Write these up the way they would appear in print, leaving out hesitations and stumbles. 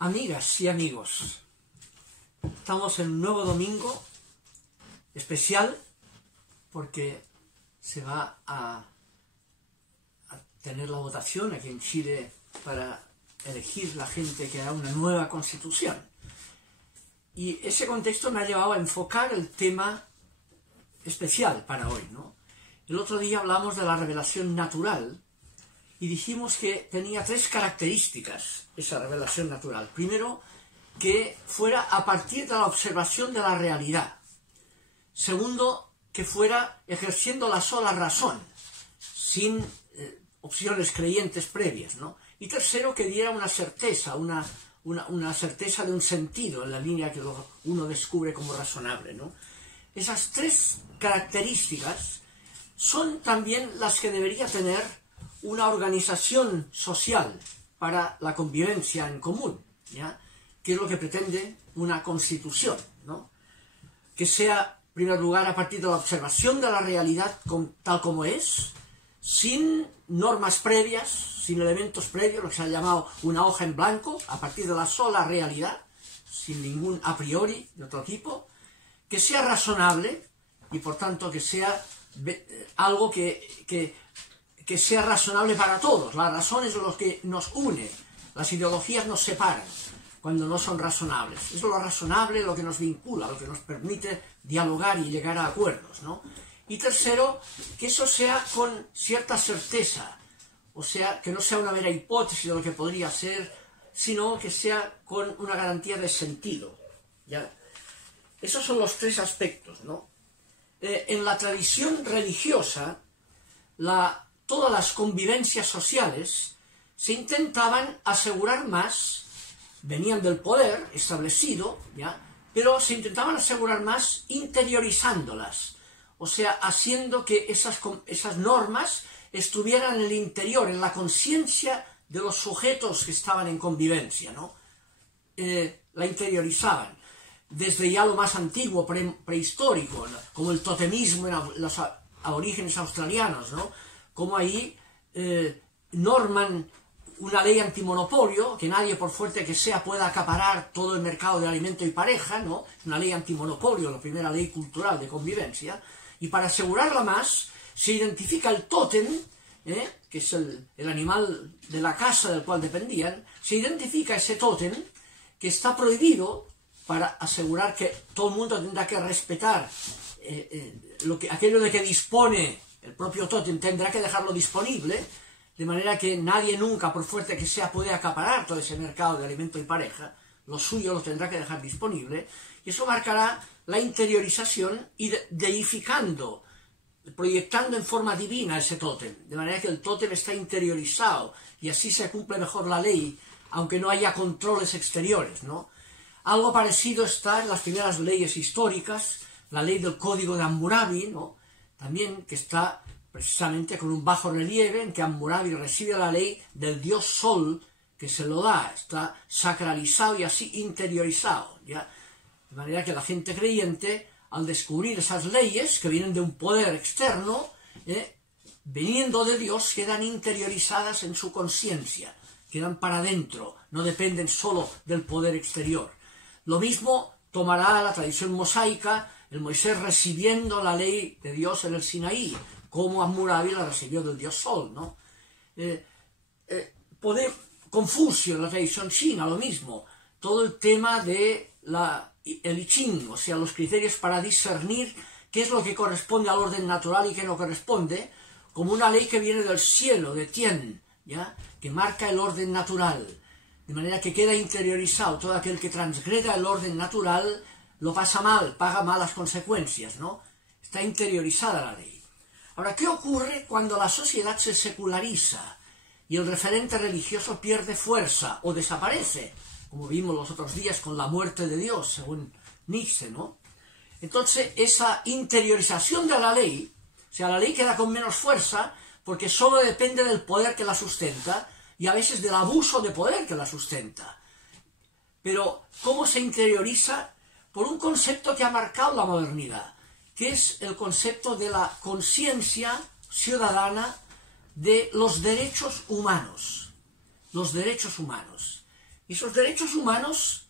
Amigas y amigos, estamos en un nuevo domingo especial porque se va a tener la votación aquí en Chile para elegir la gente que hará una nueva constitución. Y ese contexto me ha llevado a enfocar el tema especial para hoy, ¿no? El otro día hablamos de la revelación natural y dijimos que tenía tres características esa revelación natural. Primero, que fuera a partir de la observación de la realidad. Segundo, que fuera ejerciendo la sola razón, sin opciones creyentes previas, ¿no? Y tercero, que diera una certeza, una certeza de un sentido en la línea que uno descubre como razonable, ¿no? Esas tres características son también las que debería tener una organización social para la convivencia en común, ¿ya? Que es lo que pretende una constitución, ¿no? Que sea, en primer lugar, a partir de la observación de la realidad tal como es, sin normas previas, sin elementos previos, lo que se ha llamado una hoja en blanco, a partir de la sola realidad, sin ningún a priori de otro tipo, que sea razonable y, por tanto, que sea algo que sea razonable para todos. La razón es lo que nos une, las ideologías nos separan cuando no son razonables. Es lo razonable lo que nos vincula, lo que nos permite dialogar y llegar a acuerdos, ¿no? Y tercero, que eso sea con cierta certeza, o sea, que no sea una mera hipótesis de lo que podría ser, sino que sea con una garantía de sentido, ¿ya? Esos son los tres aspectos, ¿no? En la tradición religiosa, todas las convivencias sociales se intentaban asegurar más, venían del poder establecido, ¿ya? Pero se intentaban asegurar más interiorizándolas, o sea, haciendo que esas normas estuvieran en el interior, en la conciencia de los sujetos que estaban en convivencia, ¿no? La interiorizaban. Desde ya lo más antiguo, prehistórico, ¿no? Como el totemismo en los aborígenes australianos, ¿no? Como ahí norman una ley antimonopolio, que nadie, por fuerte que sea, pueda acaparar todo el mercado de alimento y pareja, ¿no? Una ley antimonopolio, la primera ley cultural de convivencia, y para asegurarla más, se identifica el tótem, que es el animal de la casa del cual dependían, se identifica ese tótem que está prohibido para asegurar que todo el mundo tendrá que respetar aquello de que dispone el propio tótem, tendrá que dejarlo disponible, de manera que nadie nunca, por fuerte que sea, puede acaparar todo ese mercado de alimento y pareja. Lo suyo lo tendrá que dejar disponible, y eso marcará la interiorización y deificando, proyectando en forma divina ese tótem, de manera que el tótem está interiorizado, y así se cumple mejor la ley, aunque no haya controles exteriores, ¿no? Algo parecido está en las primeras leyes históricas, la ley del Código de Hammurabi, ¿no? También, que está precisamente con un bajo relieve en que Hammurabi recibe la ley del dios Sol, que se lo da, está sacralizado y así interiorizado, ¿ya? De manera que la gente creyente, al descubrir esas leyes que vienen de un poder externo, viniendo de Dios, quedan interiorizadas en su conciencia, quedan para adentro, no dependen solo del poder exterior. Lo mismo tomará la tradición mosaica, el Moisés recibiendo la ley de Dios en el Sinaí, como Hammurabi la recibió del dios Sol, ¿no? Confucio en la tradición china, lo mismo, todo el tema de el I Ching, o sea, los criterios para discernir qué es lo que corresponde al orden natural y qué no corresponde, como una ley que viene del cielo, de Tien, ¿ya? Que marca el orden natural, de manera que queda interiorizado. Todo aquel que transgreda el orden natural lo pasa mal, paga malas consecuencias, ¿no? Está interiorizada la ley. Ahora, ¿qué ocurre cuando la sociedad se seculariza y el referente religioso pierde fuerza o desaparece? Como vimos los otros días con la muerte de Dios, según Nietzsche, ¿no? Entonces, esa interiorización de la ley, o sea, la ley queda con menos fuerza porque solo depende del poder que la sustenta y a veces del abuso de poder que la sustenta. Pero, ¿cómo se interioriza? Por un concepto que ha marcado la modernidad, que es el concepto de la conciencia ciudadana de los derechos humanos. Los derechos humanos. Y esos derechos humanos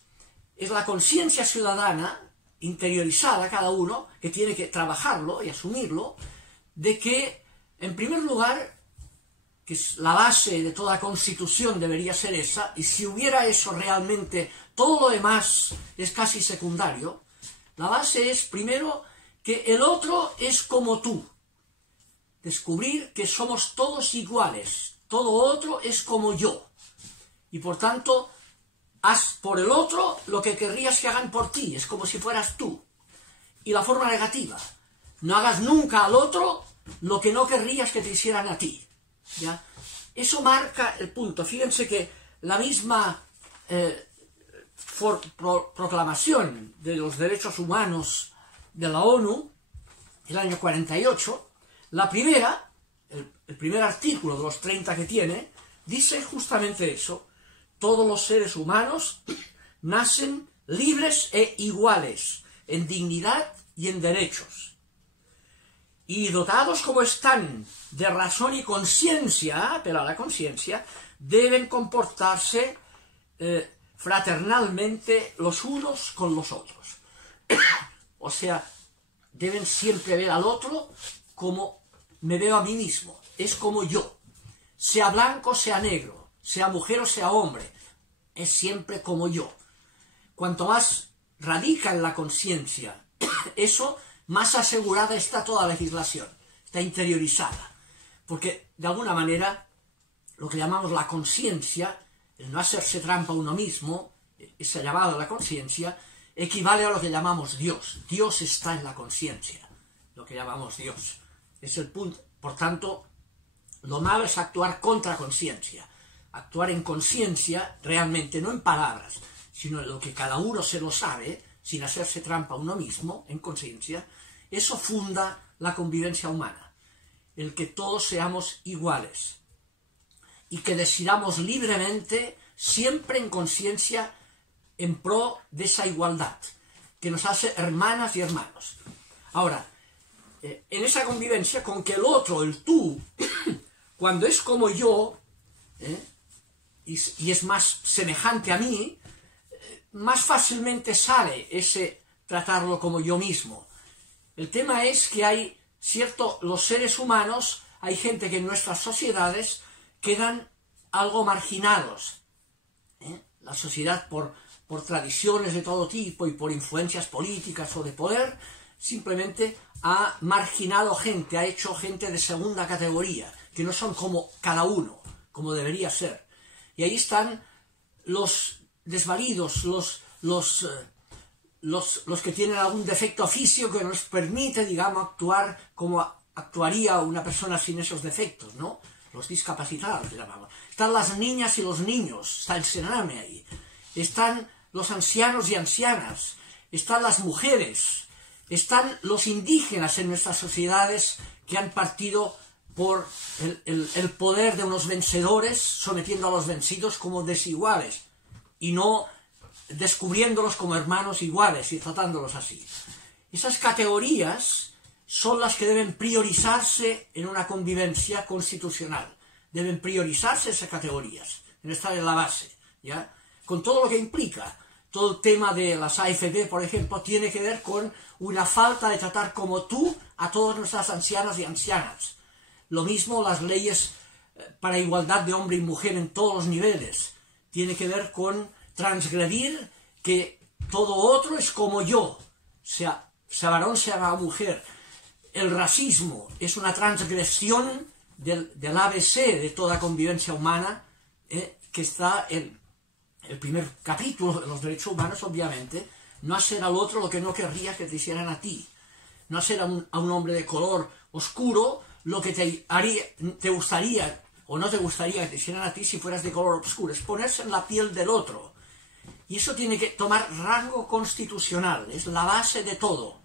es la conciencia ciudadana, interiorizada cada uno, que tiene que trabajarlo y asumirlo, de que, en primer lugar, que es la base de toda constitución debería ser esa, y si hubiera eso realmente, todo lo demás es casi secundario. La base es, primero, que el otro es como tú. Descubrir que somos todos iguales, todo otro es como yo. Y por tanto, haz por el otro lo que querrías que hagan por ti, es como si fueras tú. Y la forma negativa, no hagas nunca al otro lo que no querrías que te hicieran a ti. ¿Ya? Eso marca el punto. Fíjense que la misma proclamación de los derechos humanos de la ONU, el año 48, la primera, el primer artículo de los 30 que tiene, dice justamente eso: todos los seres humanos nacen libres e iguales en dignidad y en derechos, y dotados como están de razón y conciencia, apela a la conciencia, deben comportarse fraternalmente los unos con los otros. O sea, deben siempre ver al otro como me veo a mí mismo, es como yo, sea blanco, sea negro, sea mujer o sea hombre, es siempre como yo. Cuanto más radica en la conciencia eso, más asegurada está toda la legislación, está interiorizada, porque de alguna manera lo que llamamos la conciencia, el no hacerse trampa a uno mismo, ese llamado a la conciencia, equivale a lo que llamamos Dios. Dios está en la conciencia, lo que llamamos Dios. Es el punto. Por tanto, lo malo es actuar contra conciencia. Actuar en conciencia, realmente, no en palabras, sino en lo que cada uno se lo sabe, sin hacerse trampa a uno mismo, en conciencia. Eso funda la convivencia humana, el que todos seamos iguales y que decidamos libremente, siempre en conciencia, en pro de esa igualdad, que nos hace hermanas y hermanos. Ahora, en esa convivencia, con que el otro, el tú, cuando es como yo, y es más semejante a mí, más fácilmente sale ese tratarlo como yo mismo. El tema es que hay los seres humanos, hay gente que en nuestras sociedades quedan algo marginados. La sociedad, por tradiciones de todo tipo y por influencias políticas o de poder, simplemente ha marginado gente, ha hecho gente de segunda categoría, que no son como cada uno, como debería ser. Y ahí están los desvalidos, los que tienen algún defecto físico que nos permite, digamos, actuar como actuaría una persona sin esos defectos, ¿no? Los discapacitados, llamamos. Están las niñas y los niños, está el Sename ahí. Están los ancianos y ancianas, están las mujeres, están los indígenas en nuestras sociedades que han partido por el poder de unos vencedores, sometiendo a los vencidos como desiguales, y no descubriéndolos como hermanos iguales y tratándolos así. Esas categorías son las que deben priorizarse en una convivencia constitucional. Deben priorizarse esas categorías, deben estar en la base, ¿ya? Con todo lo que implica. Todo el tema de las AFD, por ejemplo, tiene que ver con una falta de tratar como tú a todas nuestras ancianas y ancianas. Lo mismo las leyes para igualdad de hombre y mujer en todos los niveles. Tiene que ver con transgredir que todo otro es como yo, sea varón, sea mujer. El racismo es una transgresión del ABC de toda convivencia humana, que está en el primer capítulo de los derechos humanos, obviamente, no hacer al otro lo que no querrías que te hicieran a ti, no hacer a un hombre de color oscuro lo que te gustaría o no te gustaría que te hicieran a ti si fueras de color oscuro, es ponerse en la piel del otro. Y eso tiene que tomar rango constitucional, es la base de todo.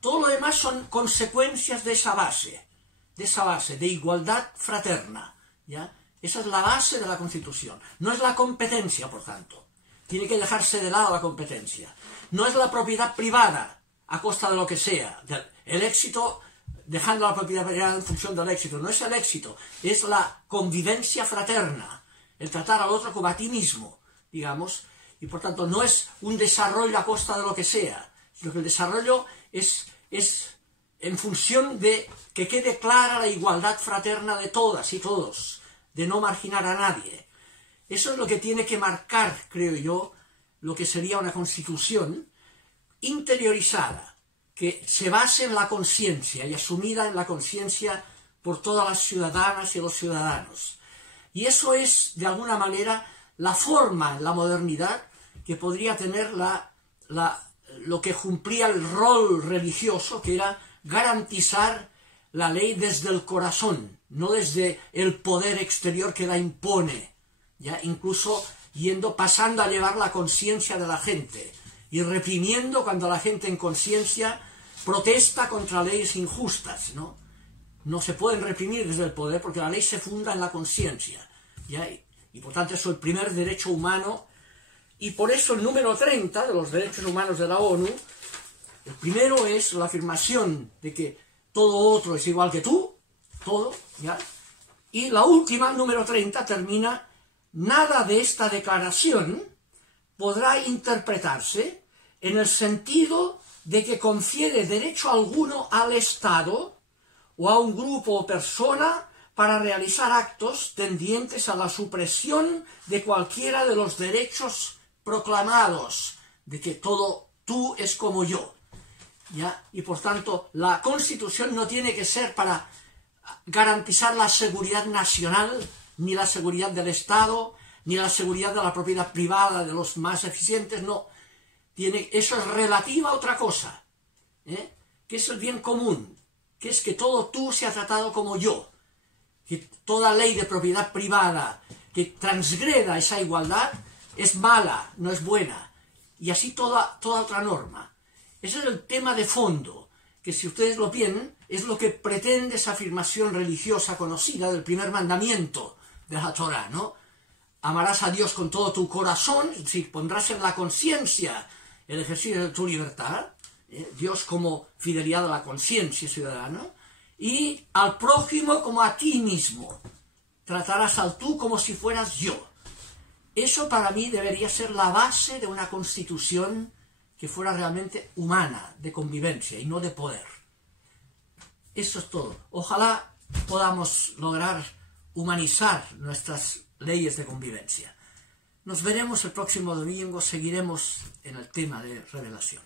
Todo lo demás son consecuencias de esa base, de igualdad fraterna, ¿ya? Esa es la base de la Constitución. No es la competencia, por tanto. Tiene que dejarse de lado la competencia. No es la propiedad privada, a costa de lo que sea. El éxito, dejando la propiedad privada en función del éxito. No es el éxito, es la convivencia fraterna. El tratar al otro como a ti mismo. digamos, y por tanto no es un desarrollo a costa de lo que sea, sino que el desarrollo es en función de que quede clara la igualdad fraterna de todas y todos, de no marginar a nadie. Eso es lo que tiene que marcar, creo yo, lo que sería una constitución interiorizada, que se base en la conciencia y asumida en la conciencia por todas las ciudadanas y los ciudadanos. Y eso es, de alguna manera, la forma en la modernidad que podría tener lo que cumplía el rol religioso, que era garantizar la ley desde el corazón, no desde el poder exterior que la impone, ya incluso pasando a llevar la conciencia de la gente y reprimiendo cuando la gente en conciencia protesta contra leyes injustas, ¿no? No se pueden reprimir desde el poder porque la ley se funda en la conciencia, ¿ya? Y por tanto eso es el primer derecho humano, y por eso el número 30 de los derechos humanos de la ONU, el primero es la afirmación de que todo otro es igual que tú, todo, ¿ya? Y la última, el número 30, termina: nada de esta declaración podrá interpretarse en el sentido de que confiere derecho alguno al Estado o a un grupo o persona para realizar actos tendientes a la supresión de cualquiera de los derechos proclamados, de que todo tú es como yo, ¿ya? Y por tanto la Constitución no tiene que ser para garantizar la seguridad nacional, ni la seguridad del Estado, ni la seguridad de la propiedad privada de los más eficientes, no. Eso es relativo a otra cosa, que es el bien común, que es que todo tú sea tratado como yo, que toda ley de propiedad privada que transgreda esa igualdad es mala, no es buena, y así toda otra norma. Ese es el tema de fondo, que si ustedes lo ven, es lo que pretende esa afirmación religiosa conocida del primer mandamiento de la Torá, ¿no? Amarás a Dios con todo tu corazón, es decir, pondrás en la conciencia el ejercicio de tu libertad, Dios como fidelidad a la conciencia ciudadana, y al prójimo como a ti mismo. Tratarás al tú como si fueras yo. Eso para mí debería ser la base de una constitución que fuera realmente humana, de convivencia y no de poder. Eso es todo. Ojalá podamos lograr humanizar nuestras leyes de convivencia. Nos veremos el próximo domingo, seguiremos en el tema de revelación.